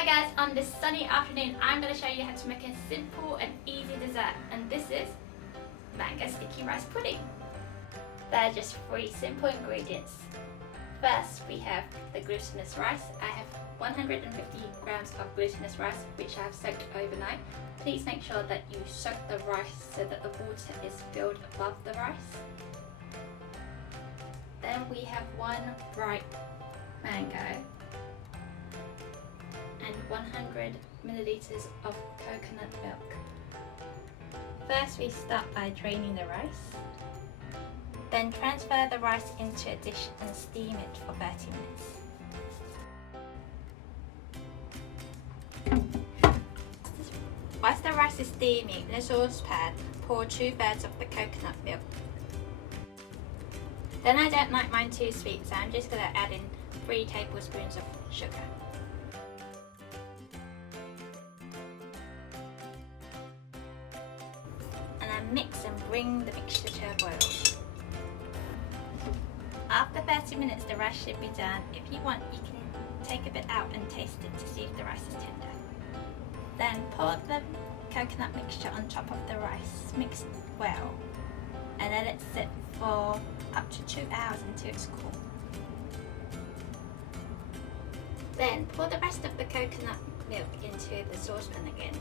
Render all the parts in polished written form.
Hi guys, on this sunny afternoon I'm going to show you how to make a simple and easy dessert, and this is mango sticky rice pudding. There are just 3 simple ingredients. First we have the glutinous rice. I have 150 grams of glutinous rice which I have soaked overnight. Please make sure that you soak the rice so that the water is filled above the rice. Then we have 1 ripe mango and 100 milliliters of coconut milk. First we start by draining the rice. Then transfer the rice into a dish and steam it for 30 minutes. Whilst the rice is steaming, in a saucepan, pour 2/3 of the coconut milk. Then I don't like mine too sweet, so I'm just going to add in 3 tablespoons of sugar. And I mix and bring the mixture to a boil. After 30 minutes the rice should be done. If you want, you can take a bit out and taste it to see if the rice is tender. Then pour the coconut mixture on top of the rice, mix it well, and let it sit for up to 2 hours until it's cool. Then pour the rest of the coconut milk into the saucepan again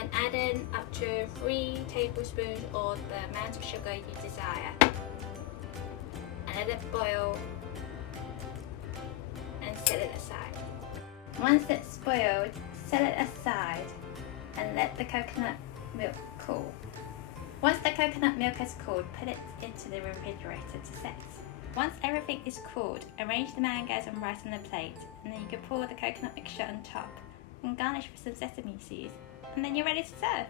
and add in up to 3 tablespoons or the amount of sugar you desire. And let it boil and set it aside. Once it's boiled, set it aside and let the coconut milk cool. Once the coconut milk has cooled, put it into the refrigerator to set. Once everything is cooled, arrange the mangoes and rice on a plate, and then you can pour the coconut mixture on top and garnish with some sesame seeds, and then you're ready to serve.